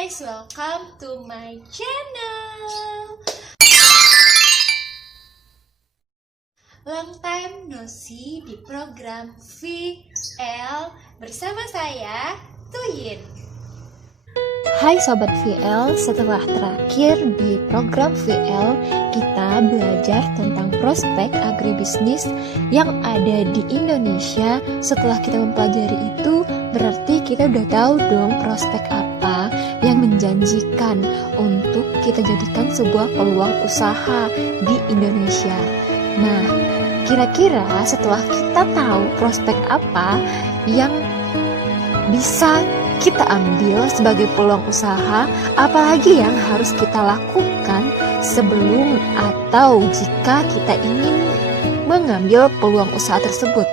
guys, welcome to my channel. Long time no see di program VL bersama saya, Tuyin. Hai Sobat VL, setelah terakhir di program VL, kita belajar tentang prospek agribisnis yang ada di Indonesia. Setelah kita mempelajari itu, berarti kita udah tahu dong prospek apa yang menjanjikan untuk kita jadikan sebuah peluang usaha di Indonesia. Nah, kira-kira setelah kita tahu prospek apa yang bisa kita ambil sebagai peluang usaha, apalagi yang harus kita lakukan sebelum atau jika kita ingin mengambil peluang usaha tersebut?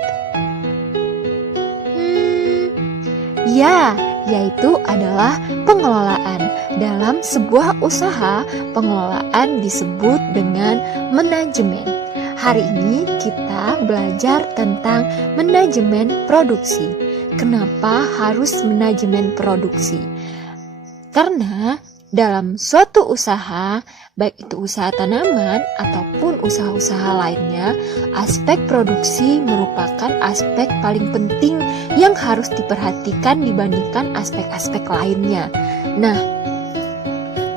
Yaitu adalah pengelolaan. Dalam sebuah usaha, pengelolaan disebut dengan manajemen. Hari ini kita belajar tentang manajemen produksi. Kenapa harus manajemen produksi? Karena dalam suatu usaha, baik itu usaha tanaman ataupun usaha-usaha lainnya, aspek produksi merupakan aspek paling penting yang harus diperhatikan dibandingkan aspek-aspek lainnya. Nah,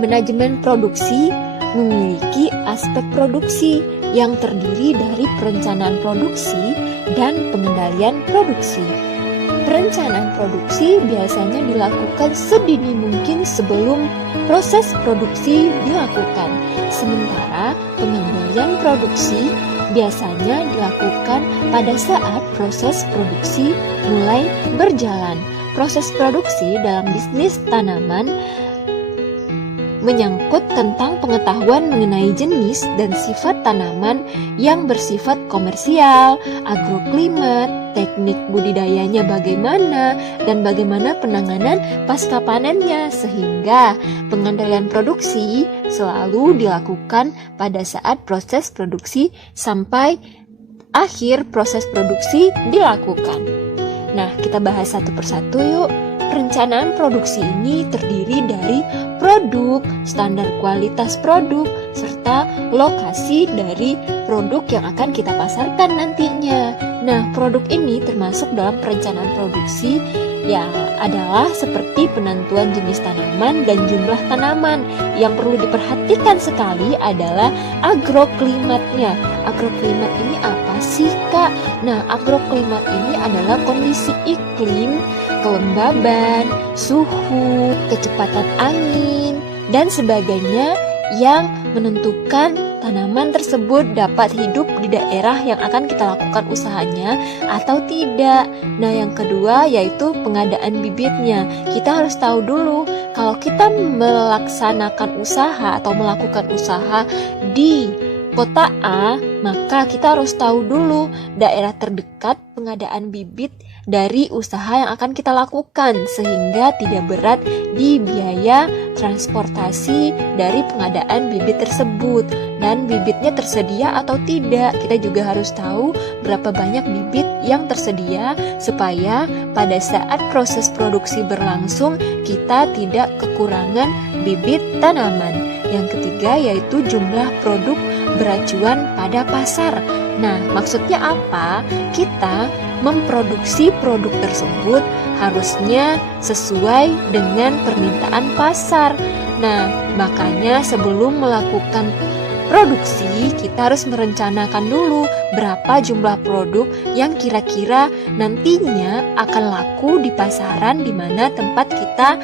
manajemen produksi memiliki aspek produksi yang terdiri dari perencanaan produksi dan pengendalian produksi. Perencanaan produksi biasanya dilakukan sedini mungkin sebelum proses produksi dilakukan. Sementara pengendalian produksi biasanya dilakukan pada saat proses produksi mulai berjalan. Proses produksi dalam bisnis tanaman menyangkut tentang pengetahuan mengenai jenis dan sifat tanaman yang bersifat komersial, agroklimat, teknik budidayanya bagaimana, dan bagaimana penanganan pasca panennya, sehingga pengendalian produksi selalu dilakukan pada saat proses produksi sampai akhir proses produksi dilakukan. Nah, kita bahas satu persatu yuk. Perencanaan produksi ini terdiri dari produk, standar kualitas produk, serta lokasi dari produk yang akan kita pasarkan nantinya. Nah, produk ini termasuk dalam perencanaan produksi yang adalah seperti penentuan jenis tanaman dan jumlah tanaman. Yang perlu diperhatikan sekali adalah agroklimatnya. Agroklimat ini apa sih, Kak? Nah, agroklimat ini adalah kondisi iklim, kelembaban, suhu, kecepatan angin, dan sebagainya yang menentukan tanaman tersebut dapat hidup di daerah yang akan kita lakukan usahanya atau tidak. Nah, yang kedua yaitu pengadaan bibitnya. Kita harus tahu dulu kalau kita melaksanakan usaha atau melakukan usaha di kota A, maka kita harus tahu dulu daerah terdekat pengadaan bibit dari usaha yang akan kita lakukan, sehingga tidak berat di biaya transportasi dari pengadaan bibit tersebut, dan bibitnya tersedia atau tidak. Kita juga harus tahu berapa banyak bibit yang tersedia supaya pada saat proses produksi berlangsung kita tidak kekurangan bibit tanaman. Yang ketiga yaitu jumlah produk beracuan pada pasar. Nah, maksudnya apa? Kita memproduksi produk tersebut harusnya sesuai dengan permintaan pasar. Nah, makanya sebelum melakukan produksi, kita harus merencanakan dulu berapa jumlah produk yang kira-kira nantinya akan laku di pasaran di mana tempat kita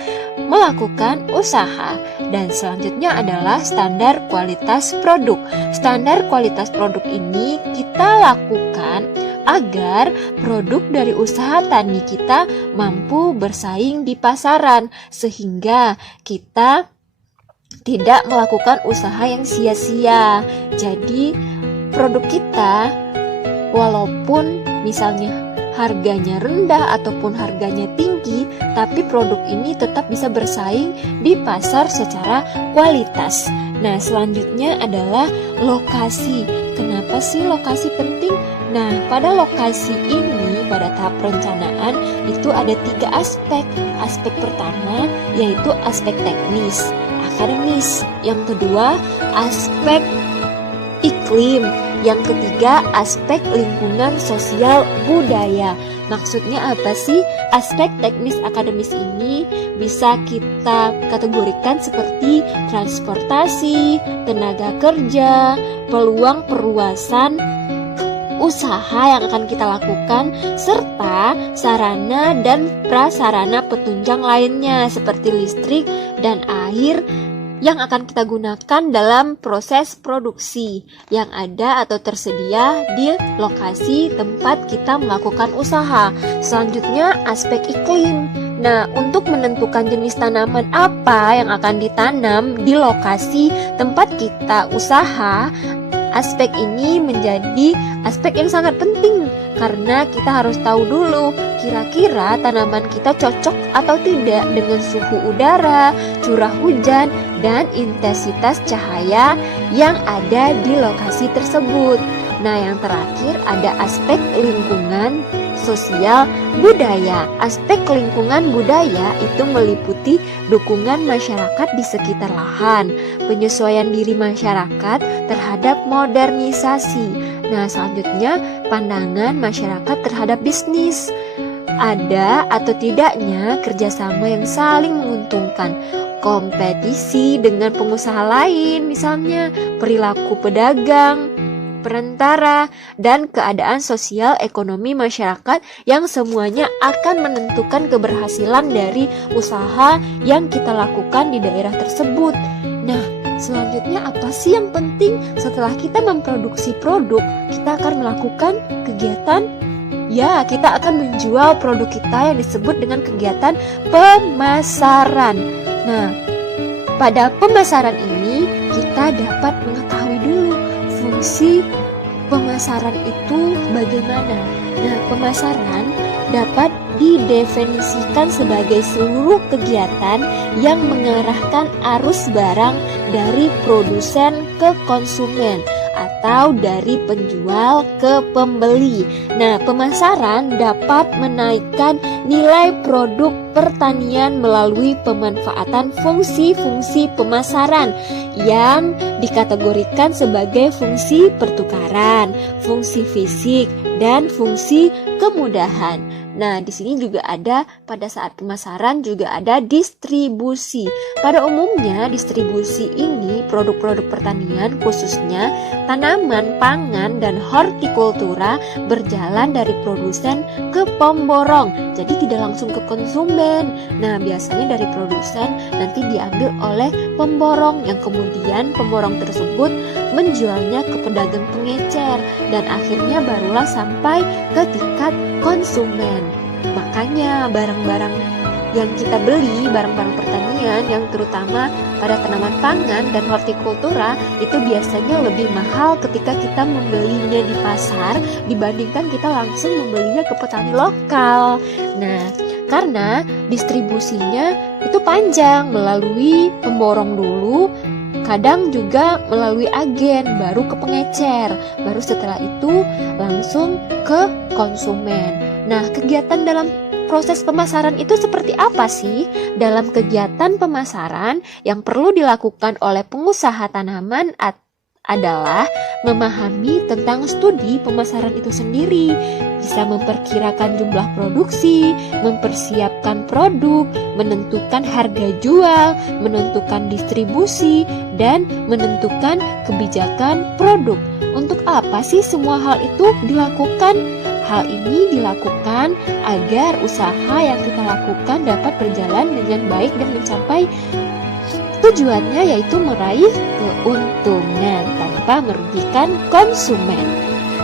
melakukan usaha. Dan selanjutnya adalah standar kualitas produk. Standar kualitas produk ini kita lakukan agar produk dari usaha tani kita mampu bersaing di pasaran, sehingga kita tidak melakukan usaha yang sia-sia. Jadi produk kita walaupun misalnya harganya rendah ataupun harganya tinggi, tapi produk ini tetap bisa bersaing di pasar secara kualitas. Nah, selanjutnya adalah lokasi. Kenapa sih lokasi penting? Nah, pada lokasi ini, pada tahap perencanaan pengetahuan itu ada 3 aspek. Aspek pertama yaitu aspek teknis, akademis. Yang kedua, aspek iklim. Yang ketiga, aspek lingkungan, sosial, budaya. Maksudnya apa sih? Aspek teknis akademis ini bisa kita kategorikan seperti transportasi, tenaga kerja, peluang perluasan usaha yang akan kita lakukan, serta sarana dan prasarana petunjang lainnya seperti listrik dan air yang akan kita gunakan dalam proses produksi yang ada atau tersedia di lokasi tempat kita melakukan usaha. Selanjutnya, aspek iklim. Nah, untuk menentukan jenis tanaman apa yang akan ditanam di lokasi tempat kita usaha, aspek ini menjadi aspek yang sangat penting karena kita harus tahu dulu kira-kira tanaman kita cocok atau tidak dengan suhu udara, curah hujan, dan intensitas cahaya yang ada di lokasi tersebut. Nah, yang terakhir ada aspek lingkungan, sosial, budaya. Aspek lingkungan budaya itu meliputi dukungan masyarakat di sekitar lahan, penyesuaian diri masyarakat terhadap modernisasi. Nah, selanjutnya pandangan masyarakat terhadap bisnis. Ada atau tidaknya kerjasama yang saling menguntungkan, kompetisi dengan pengusaha lain, misalnya perilaku pedagang, perantara, dan keadaan sosial ekonomi masyarakat yang semuanya akan menentukan keberhasilan dari usaha yang kita lakukan di daerah tersebut. Nah, selanjutnya apa sih yang penting setelah kita memproduksi produk? Kita akan melakukan kegiatan, ya, kita akan menjual produk kita yang disebut dengan kegiatan pemasaran. Nah, pada pemasaran ini kita dapat mengetahui dulu fungsi pemasaran itu bagaimana. Nah, pemasaran dapat didefinisikan sebagai seluruh kegiatan yang mengarahkan arus barang dari produsen ke konsumen atau dari penjual ke pembeli. Nah, pemasaran dapat menaikkan nilai produk pertanian melalui pemanfaatan fungsi-fungsi pemasaran yang dikategorikan sebagai fungsi pertukaran, fungsi fisik, dan fungsi kemudahan. Nah, di sini juga ada pada saat pemasaran juga ada distribusi. Pada umumnya distribusi ini produk-produk pertanian khususnya tanaman pangan dan hortikultura berjalan dari produsen ke pemborong. Jadi tidak langsung ke konsumen. Nah, biasanya dari produsen nanti diambil oleh pemborong yang kemudian pemborong tersebut menjualnya ke pedagang pengecer dan akhirnya barulah sampai ke tingkat konsumen. Makanya barang-barang yang kita beli, barang-barang pertanian yang terutama pada tanaman pangan dan hortikultura itu biasanya lebih mahal ketika kita membelinya di pasar dibandingkan kita langsung membelinya ke petani lokal. Nah, karena distribusinya itu panjang melalui pemborong dulu, kadang juga melalui agen, baru ke pengecer, baru setelah itu langsung ke konsumen. Nah, kegiatan dalam proses pemasaran itu seperti apa sih? Dalam kegiatan pemasaran yang perlu dilakukan oleh pengusaha tanaman adalah memahami tentang studi pemasaran itu sendiri, bisa memperkirakan jumlah produksi, mempersiapkan produk, menentukan harga jual, menentukan distribusi, dan menentukan kebijakan produk. Untuk apa sih semua hal itu dilakukan? Hal ini dilakukan agar usaha yang kita lakukan dapat berjalan dengan baik dan mencapai tujuannya, yaitu meraih keuntungan tanpa merugikan konsumen.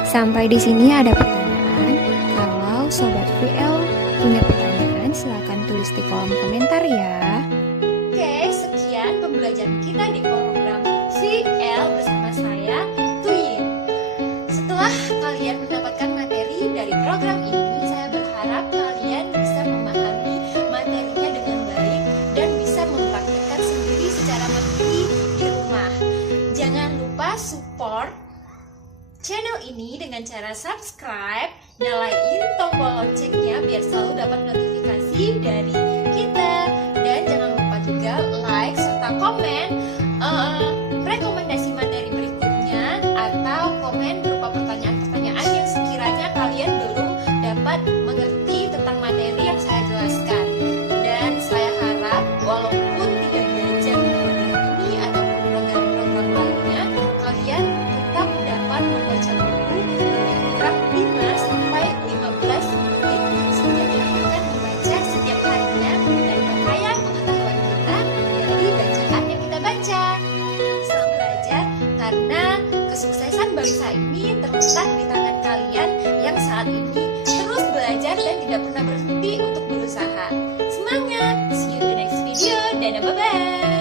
Sampai di sini ada pertanyaan. Kalau Sobat VL punya pertanyaan, silakan tulis di kolom komentar ya. Oke, sekian pembelajaran kita di program VL bersama saya, Tuyin. Setelah kalian mendapatkan materi dari program ini, saya berharap kalian bisa memahami materinya dengan baik dan bisa mempraktikkan sendiri secara mandiri di rumah. Jangan lupa support channel ini dengan cara subscribe, nyalain tombol loncengnya biar selalu dapat notifikasi dari kita. Dan jangan lupa juga like serta komen rekomendasi materi berikutnya atau komen berupa pertanyaan-pertanyaan yang sekiranya kalian belum dapat mengerti tentang materi yang saya jelaskan. Dan saya harap walaupun tidak belajar di program ini ataupun program-program lainnya, kalian tetap dapat membaca buku lebih kurang 5 sampai 15 menit sehingga dilakukan membaca setiap harinya dan perkaya pengetahuan kita dari bacaan yang kita baca. Selamat belajar karena kesuksesan bangsa ini terletak di tangan kalian yang saat ini terus belajar dan tidak pernah berhenti untuk berusaha. Semangat! See you in the next video. Dadah, bye-bye!